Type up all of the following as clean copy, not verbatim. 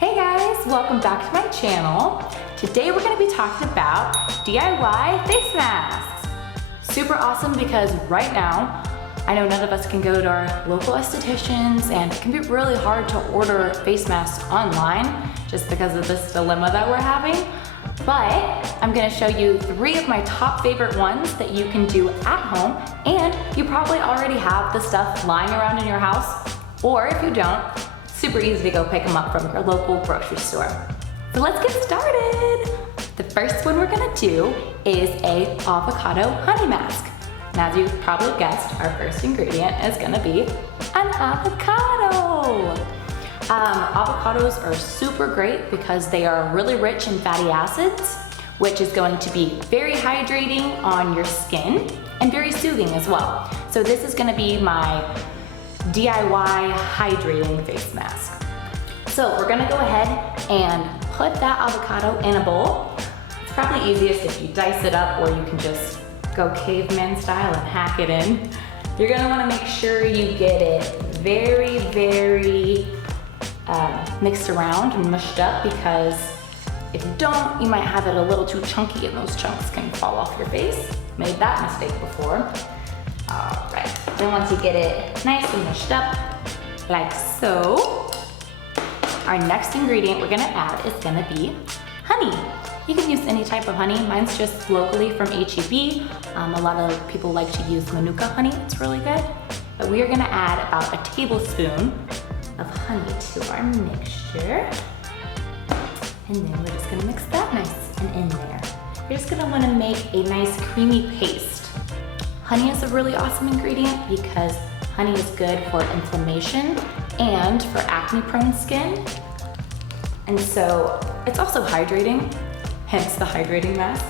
Hey guys, welcome back to my channel. Today we're going to be talking about DIY face masks. Super awesome because right now, I know none of us can go to our local estheticians and it can be really hard to order face masks online just because of this dilemma that we're having. But I'm going to show you 3 of my top favorite ones that you can do at home, and you probably already have the stuff lying around in your house, or if you don't, super easy to go pick them up from your local grocery store. So let's get started. The first one we're gonna do is a avocado honey mask. And as you probably guessed, our first ingredient is gonna be an avocado. Avocados are super great because they are really rich in fatty acids, which is going to be very hydrating on your skin and very soothing as well. So this is gonna be my DIY hydrating face mask. So we're gonna go ahead and put that avocado in a bowl. It's probably easiest if you dice it up, or you can just go caveman style and hack it in. You're gonna wanna make sure you get it very, very mixed around and mushed up, because if you don't, you might have it a little too chunky and those chunks can fall off your face. Made that mistake before. All right, then once you get it nice and mushed up, like so, our next ingredient we're gonna add is gonna be honey. You can use any type of honey. Mine's just locally from HEB. A lot of people like to use Manuka honey, it's really good. But we are gonna add about a tablespoon of honey to our mixture. And then we're just gonna mix that nice and in there. You're just gonna wanna make a nice creamy paste. Honey is a really awesome ingredient because honey is good for inflammation and for acne-prone skin. And so it's also hydrating, hence the hydrating mask.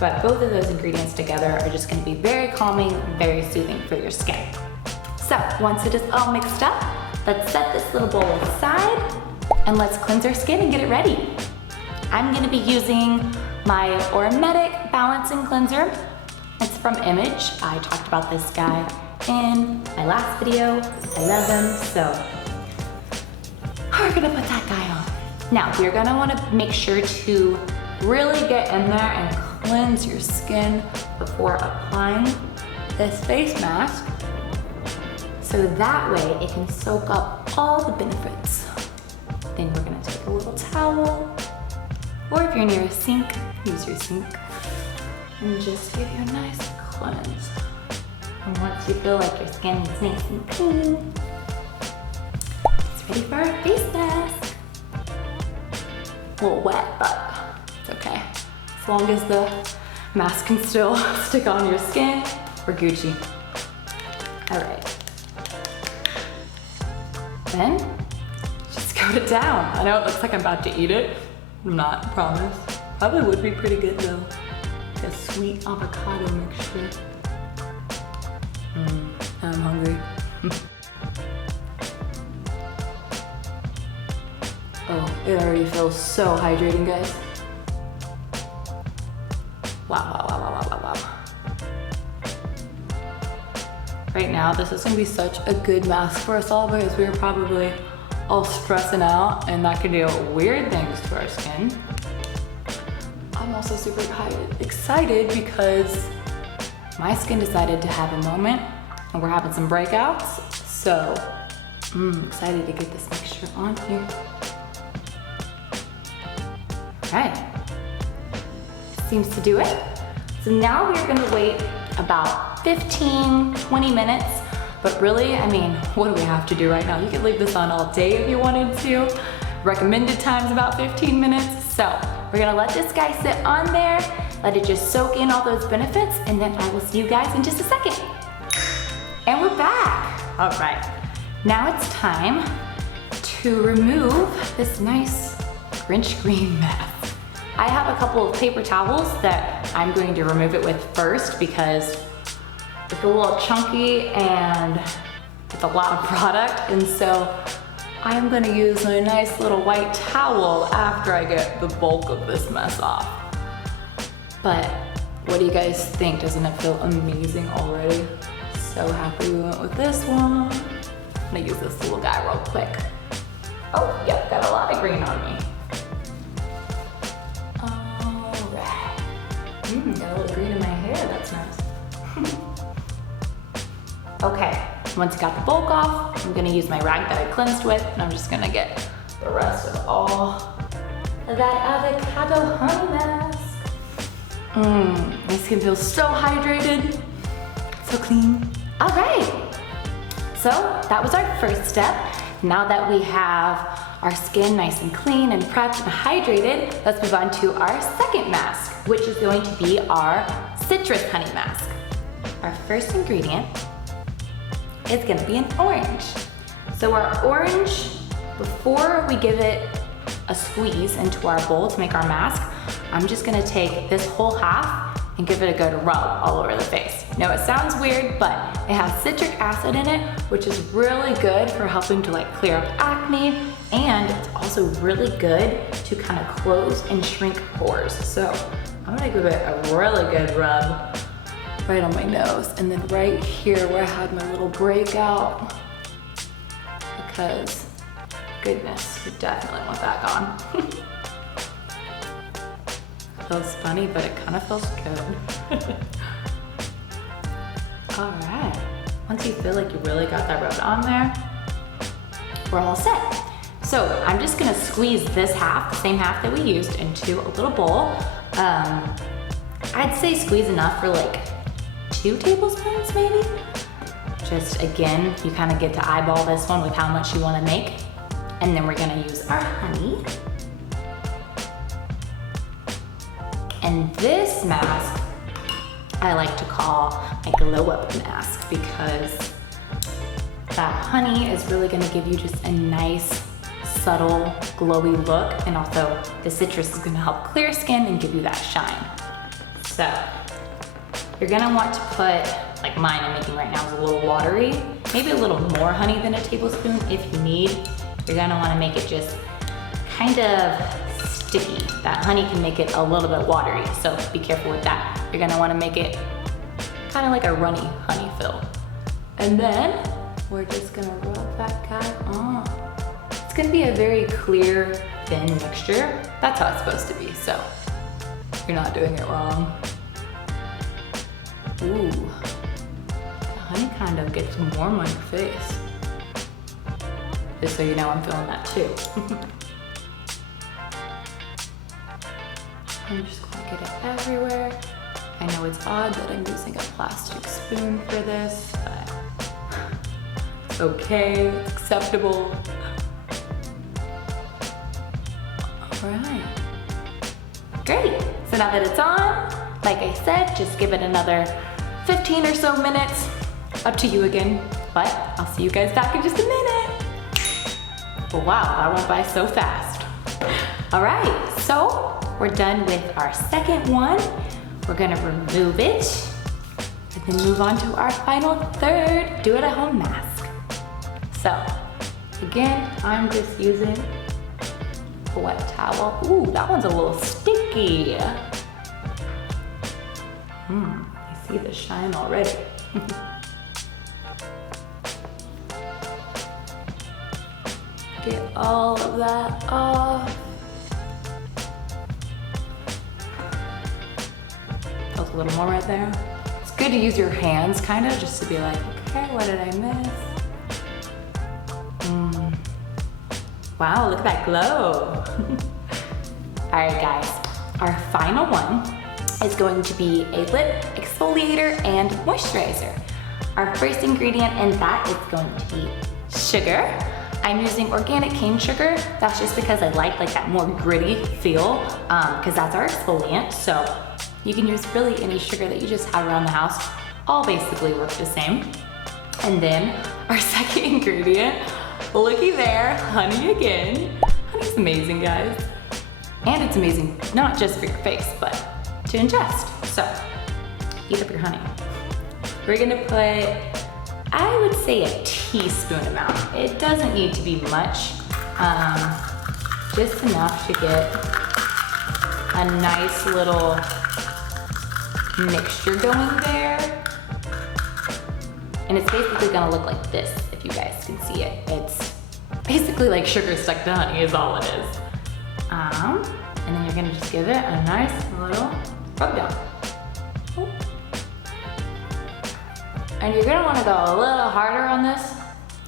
But both of those ingredients together are just gonna be very calming, very soothing for your skin. So once it is all mixed up, let's set this little bowl aside and let's cleanse our skin and get it ready. I'm gonna be using my Ormedic balancing cleanser. It's from Image. I talked about this guy in my last video. I love him, so we're gonna put that guy on. Now, you're gonna wanna make sure to really get in there and cleanse your skin before applying this face mask, so that way it can soak up all the benefits. Then we're gonna take a little towel, or if you're near a sink, use your sink, and just give you a nice cleanse. And once you feel like your skin is nice and clean, it's ready for our face mask. A little wet, but it's okay. As long as the mask can still stick on your skin, we're Gucci. All right. Then, just coat it down. I know it looks like I'm about to eat it. I'm not, promise. Probably would be pretty good though. A sweet avocado mixture. I'm hungry. Oh, it already feels so hydrating, guys. Wow, wow, wow, wow, wow, wow, wow. Right now, this is gonna be such a good mask for us all because we're probably all stressing out, and that can do weird things to our skin. I'm also super excited because my skin decided to have a moment and we're having some breakouts. So I'm excited to get this mixture on here. All right, seems to do it. So now we're gonna wait about 15-20 minutes. But really, I mean, what do we have to do right now? You could leave this on all day if you wanted to. Recommended time's about 15 minutes. So we're gonna let this guy sit on there, let it just soak in all those benefits, and then I will see you guys in just a second. And we're back. All right, now it's time to remove this nice Grinch green mask. I have a couple of paper towels that I'm going to remove it with first because it's a little chunky and it's a lot of product, and so I'm gonna use my nice little white towel after I get the bulk of this mess off. But what do you guys think? Doesn't it feel amazing already? So happy we went with this one. I'm gonna use this little guy real quick. Oh, yep, got a lot of green on me. Once you got the bulk off, I'm gonna use my rag that I cleansed with, and I'm just gonna get the rest of all of that avocado honey mask. My skin feels so hydrated, so clean. All right, so that was our first step. Now that we have our skin nice and clean and prepped and hydrated, let's move on to our second mask, which is going to be our citrus honey mask. Our first ingredient is gonna be an orange. So our orange, before we give it a squeeze into our bowl to make our mask, I'm just gonna take this whole half and give it a good rub all over the face. Now it sounds weird, but it has citric acid in it, which is really good for helping to like clear up acne, and it's also really good to kind of close and shrink pores. So I'm gonna give it a really good rub right on my nose, and then right here where I had my little breakout, because goodness, we definitely want that gone. Feels funny, but it kind of feels good. All right, once you feel like you really got that rubbed on there, we're all set. So I'm just gonna squeeze this half, the same half that we used, into a little bowl. I'd say squeeze enough for like 2 tablespoons maybe. Just again, you kind of get to eyeball this one with how much you want to make. And then we're gonna use our honey. And this mask, I like to call my glow up mask, because that honey is really gonna give you just a nice, subtle, glowy look. And also the citrus is gonna help clear skin and give you that shine. So you're gonna want to put, like mine I'm making right now is a little watery, maybe a little more honey than a tablespoon if you need. You're gonna wanna make it just kind of sticky. That honey can make it a little bit watery, so be careful with that. You're gonna wanna make it kind of like a runny honey fill. And then we're just gonna rub that guy on. It's gonna be a very clear, thin mixture. That's how it's supposed to be, so you're not doing it wrong. Ooh, the honey kind of gets warm on your face. Just so you know, I'm feeling that too. I'm just gonna get it everywhere. I know it's odd that I'm using a plastic spoon for this, but it's okay, it's acceptable. All right, great. So now that it's on, like I said, just give it another 15 or so minutes. Up to you again, but I'll see you guys back in just a minute. Wow, that went by so fast. All right, so we're done with our second one. We're gonna remove it and then move on to our final third do-it-at-home mask. So again, I'm just using a wet towel. Ooh, that one's a little sticky. I see the shine already. Get all of that off. That was a little more right there. It's good to use your hands kind of just to be like, okay, what did I miss? Wow, look at that glow. All right guys, our final one is going to be a lip exfoliator and moisturizer. Our first ingredient in that is going to be sugar. I'm using organic cane sugar. That's just because I like that more gritty feel, because that's our exfoliant. So you can use really any sugar that you just have around the house. All basically work the same. And then our second ingredient, looky there, honey again. Honey's amazing, guys. And it's amazing, not just for your face, but to ingest. So heat up your honey. We're gonna put, I would say a teaspoon amount. It doesn't need to be much, just enough to get a nice little mixture going there. And it's basically gonna look like this, if you guys can see it. It's basically like sugar stuck to honey is all it is. And then you're gonna just give it a nice little rub down. And you're gonna wanna go a little harder on this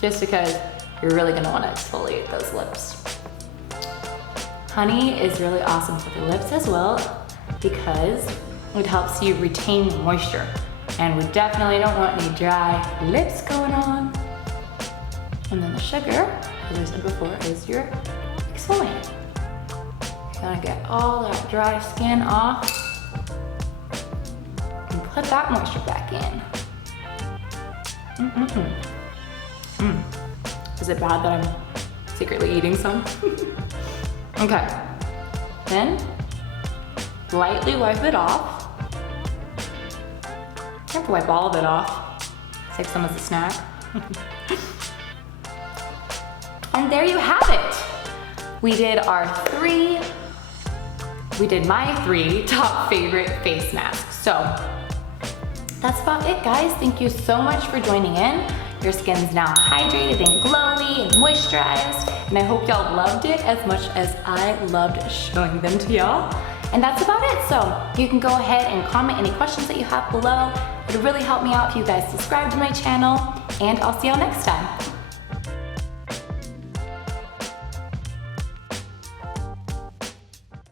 just because you're really gonna wanna exfoliate those lips. Honey is really awesome for the lips as well because it helps you retain moisture. And we definitely don't want any dry lips going on. And then the sugar, as I said before, is your exfoliant. You're gonna get all that dry skin off and put that moisture back in. Is it bad that I'm secretly eating some? Okay, then lightly wipe it off. You have to wipe all of it off. Save some as a snack. And there you have it. We did my 3 top favorite face masks. So that's about it, guys. Thank you so much for joining in. Your skin's now hydrated and glowy and moisturized, and I hope y'all loved it as much as I loved showing them to y'all. And that's about it. So you can go ahead and comment any questions that you have below. It would really help me out if you guys subscribe to my channel, and I'll see y'all next time.